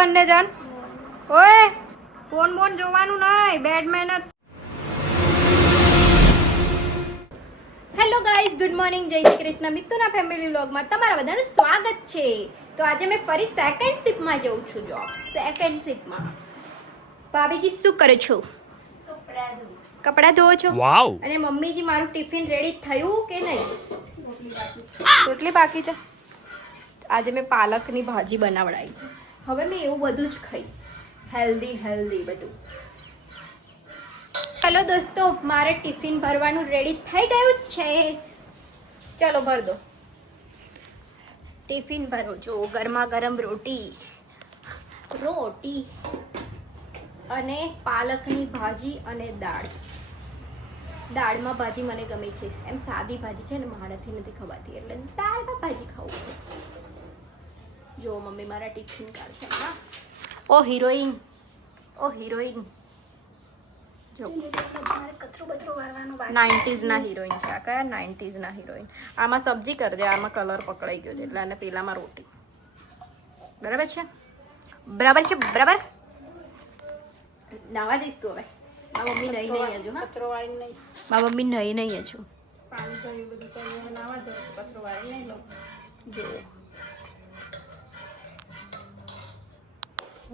બંને જણ? ઓય ફોન બોન જોવાનું નહીં, bed manners. Hello guys, good morning, જય શ્રી કૃષ્ણ. મિત્તુના ફેમિલી વ્લોગમાં તમારા બધાનું સ્વાગત છે. તો આજે મેં ફરી સેકન્ડ શિફ્ટમાં જઉં છું. જો સેકન્ડ શિફ્ટમાં ભાભીજી શું કરે છો? કપડાં ધોવો છો? અને મમ્મીજી મારું ટિફિન રેડી થયું કે નહીં? રોટલી બાકી છે. આજે મેં પાલકની ભાજી બનાવડાવી છે. હવે મેં એવું બધું જ ખાઈશ, હેલ્ધી બધું. ચલો દોસ્તો, મારે ટિફિન ભરવાનું રેડી થઈ ગયું છે. ચલો ભર દો ટિફિન. ભરો. જો ગરમા ગરમ રોટી અને પાલકની ભાજી અને દાળ. દાળમાં ભાજી મને ગમે છે, એમ સાદી ભાજી છે ને મારાથી નથી ખવાતી, એટલે દાળમાં ભાજી ખાવું. જો મમ્મી મારા ટિફિન કાઢશે. હા, ઓ હિરોઈન, જો 90s ના હિરોઈન છે. આ કયા 90s ના હિરોઈન? આમાં સબ્જી કરજે, આમાં કલર પકડાઈ ગયો છે એટલે, અને પેલામાં રોટી. બરાબર છે? બરાબર. નાવા જઈશ તું હવે? મારા મમ્મી નહીં હજુ. કચરો વાળી નહીં. મારા મમ્મી નહીં હજુ. પાણી કર્યું બધું કર્યું, નાવા જવું, કચરો વાળી નહીં લઉં. જો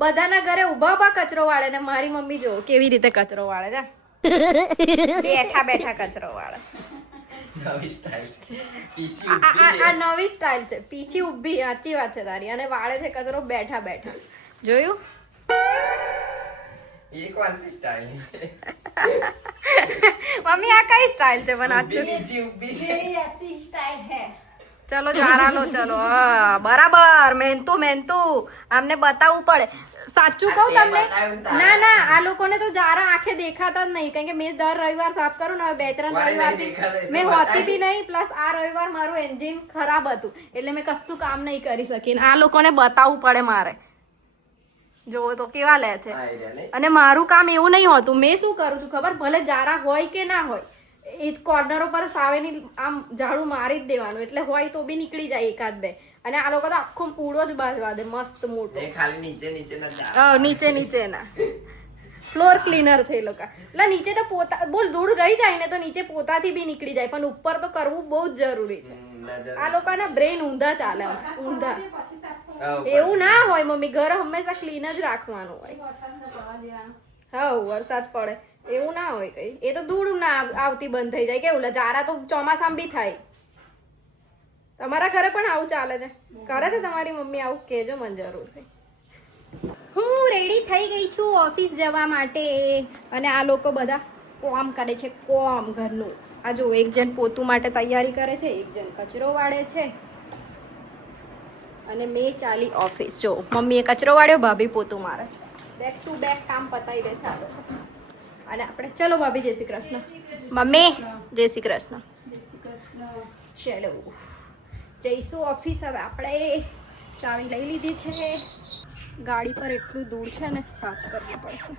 બધાના ઘરે ઉભા કચરો વાળે ને મારી મમ્મી જો કેવી રીતે કચરો વાળે છે. બેઠા કચરો વાળે. નવી સ્ટાઇલ છે. પીછી ઊભી. સાચી વાત છે તારી. અને વાળે છે કચરો બેઠા. જોયું? મમ્મી આ કઈ સ્ટાઇલ છે? પણ ચલો જારા લો. ચલો બરાબર. મહેનતું આમને બતાવવું પડે. સાચું કહું તમને, ના આ લોકોને તો જારા આંખે દેખાતા જ નહીં, કારણ કે મેં દર રવિવાર સાફ કરું ને. હવે 2-3 રવિવારથી મેં હોતી બી નહીં. પ્લસ આ રવિવાર મારું એન્જિન ખરાબ હતું એટલે મેં કશું કામ નહીં કરી શકી. આ લોકોને બતાવવું પડે મારે. જોવો તો કેવા લે છે. અને મારું કામ એવું નહીં હોતું. મેં શું કરું છું ખબર? ભલે જારા હોય કે ના હોય, એ કોર્નરો પર સાવેની આમ ઝાડુ મારી જ દેવાનું, એટલે હોય તો બી નીકળી જાય એકાદ બે. અને આ લોકો તો આખો પૂળો જ બાજવા દે, મસ્ત મોટો. નીચે ફ્લોર ક્લીનર છે એ લોકો. એટલે નીચે તો પોતા બોલ ધૂળ રહી જાય ને તો નીચે પોતાથી બી નીકળી જાય, પણ ઉપર તો કરવું બહુ જ જરૂરી છે. આ લોકોના બ્રેન ઊંધા ચાલે. એવું ના હોય મમ્મી, ઘર હંમેશા ક્લીન જ રાખવાનું હોય. હા, વરસાદ પડે એવું ના હોય કઈ. એ તો ધૂળ ના આવતી બંધ થઈ જાય. કેવું જારા તો ચોમાસામાં બી થાય. તમારા ઘરે પણ આવું ચાલે છે? કરે છે તમારી મમ્મી આવું? કેજો મને જરૂર. હું રેડી થઈ ગઈ છું ઓફિસ જવા માટે. અને આ લોકો બધા કોમ કરે છે, કોમ ઘરનું. આ જો એક જણ પોતું માટે તૈયારી કરે છે, એક જણ કચરો વાળે છે, અને મેં ચાલી ઓફિસ. જો મમ્મીએ કચરો વાળ્યો, ભાભી પોતું મારે છે. બેક ટુ બેક કામ પતાવી દેશે આ લોકો. અને આપણે ચલો ભાભી, જય શ્રી કૃષ્ણ. મમ્મી જય શ્રી કૃષ્ણ. ચલો જઈશું ઓફિસ. હવે આપણે ચાવી લઈ લીધી છે. ગાડી પર એટલું ધૂળ છે ને, સાફ કરવી પડશે.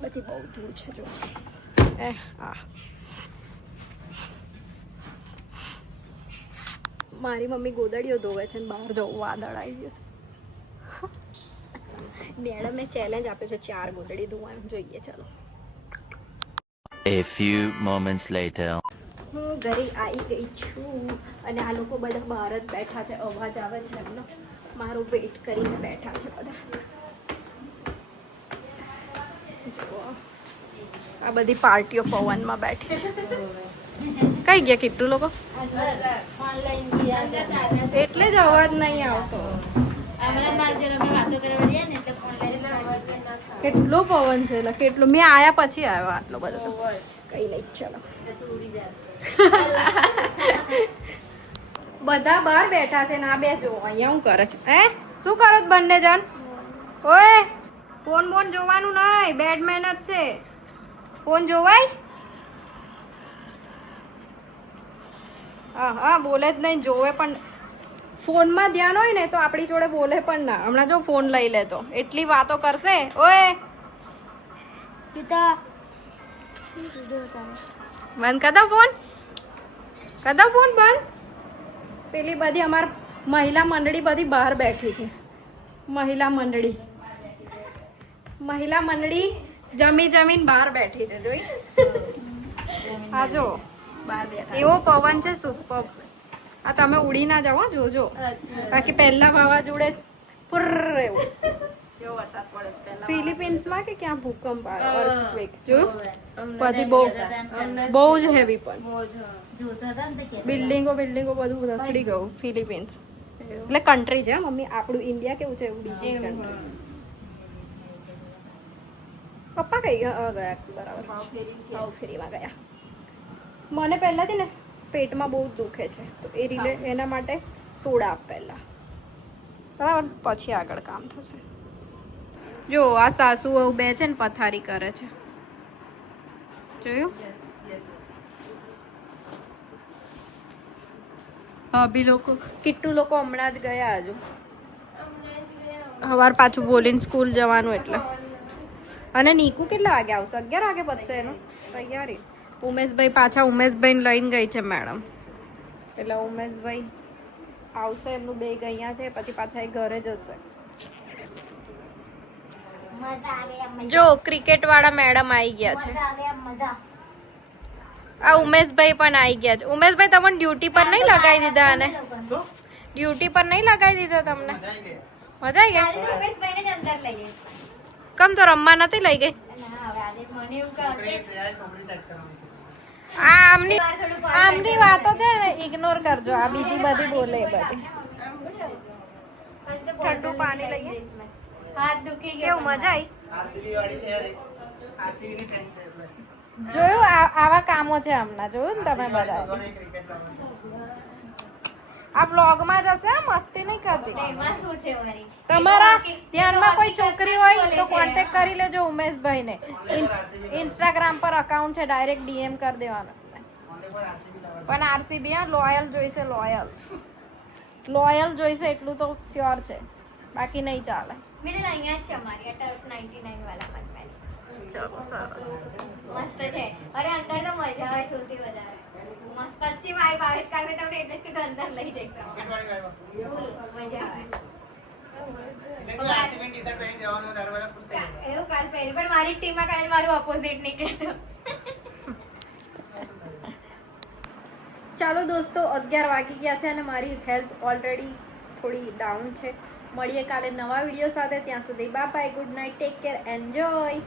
બધી બહુ ધૂળ છે. જો મારી મમ્મી ગોદડીઓ ધોવે છે ને બહાર જવું વાદળ આવી ગયું છે. મેડમે ચેલેન્જ આપ્યો છે 4 ગોદડી ધોવાનું. જોઈએ ચલો. A few moments later. હું ઘરે આવી ગઈ છું અને આ લોકો બધા બહાર જ બેઠા છે. અવાજ આવે છે એમનો. મારું વેઇટ કરીને બેઠા છે બધા. જો આ બધી પાર્ટીઓ પવનમાં બેઠી છે. કઈ ગયા કેટલું લોકો? એટલે જ અવાજ નહીં આવતો. કેટલો પવન છે. કેટલો મેં આયા પછી આવ્યો આટલો બધો તો. કઈ નહીં, ચલો. બધા બહાર બેઠા છે ને આ બે જો અહીંયા હું કરે છે. શું કરો છો બંને જણ? ઓય ફોન બોન જોવાનું નહીં, બેડ મેનર્સ છે. ફોન જોવાય? હા બોલે જ નહીં, જોવે પણ. ફોનમાં ધ્યાન હોય ને તો આપણી જોડે બોલે પણ ના. હમણાં જો ફોન લઈ લે તો એટલી વાતો કરશે. ઓય પિતા બંધ કર દો ફોન. બંધ. પેલી બધી અમાર મહિલા મંડળી બધી બહાર બેઠી છે. મહિલા મંડળી જમીન બહાર બેઠી છે જોઈ. આ જો એવો પવન છે સુપર. આ તમે ઉડી ના જાઓ હો, જોજો. બાકી પહેલા વાવાઝોડે પુર્ર એવું. ફિલિપિન્સમાં કે ક્યાં ભૂકંપ આવ્યો, અર્થક્વેક જોયું. પછી બહુ જ હેવી પણ બિલ્ડિંગો બધું ધસડી ગયું ફિલિપિન્સ. એટલે કન્ટ્રી છે મમ્મી, આપણું ઇન્ડિયા કેવું છે એવું બીજી કન્ટ્રી. પપ્પા કઈ ગયા બરાબર ફેરીમાં ગયા. મને પહેલાથી ને પેટમાં બહુ દુખે છે તો એના માટે સોડા આપ પહેલા, બરાબર, પછી આગળ કામ થશે. જો આ સાસુ વહુ બે છે ને પથારી કરે છે, જોયું. ભાભી લોકો કિટ્ટુ લોકો હમણાં જ ગયા. હજુ સવાર પાછું બોલીને સ્કૂલ જવાનું એટલે. અને નીકુ કેટલા વાગે આવશે? 11 વાગે પતશે એનું તૈયારી. ઉમેશભાઈ લઈને ગઈ છે મેડમ, એટલે ઉમેશભાઈ આવશે, એમનું બે ગયા છે, પછી પાછા એ ઘરે જશે. જો ક્રિકેટ વાળા મેડમ આવી ગયા છે. આ ઉમેશભાઈ પણ આવી ગયા છે. ઉમેશભાઈ તમને ડ્યુટી પર નહીં લગાવી દીધા? અને ડ્યુટી પર નહીં લગાવી દીધા તમને? મજા આવી ગઈ? કમ તો રમવા નથી લઈ ગઈ? આમની વાતો છે ને ઇગ્નોર કરજો, આ બીજી બધી બોલે એ બધી. ઠંડુ પાણી લઈએ. હાથ દુખી ગયો. કેવું મજા આવી? જોયું આવા કામો છે હમણાં, જોયું ને તમે બધા. આ બ્લોગમાં જશે, મસ્તી નહીં કરતી. તમારા ધ્યાનમાં કોઈ છોકરી હોય તો કોન્ટેક્ટ કરી લેજો ઉમેશભાઈને. ઇન્સ્ટાગ્રામ પર અકાઉન્ટ છે, ડાયરેક્ટ ડીએમ કરી દેવાનો. પણ આરસીબી લોયલ જોઈશે, લોયલ જોઈશે એટલું તો શ્યોર છે, બાકી નહીં ચાલે. અહીંયા છે અમારી ટર્ફ 99 વાળા મેચ. ચલો સરસ, મસ્ત છે. અરે અંદર તો મજા આવે સૌથી વધારે. મસ્ત अच्छी વાઇબ આવે છે. કાલે તમને એટલે કે અંદર લઈ જઈશ. મજા આવે. એવું કાલ પહેરી પણ મારી ટીમમાં કાલે મારું ઓપોઝિટ નીકળ્યું. ચાલો દોસ્તો, 11 વાગી ગયા છે અને મારી હેલ્થ ઓલરેડી થોડી ડાઉન છે. મળીએ કાલે નવા વિડીયો સાથે. ત્યાં સુધી bye bye, good night, take care, enjoy.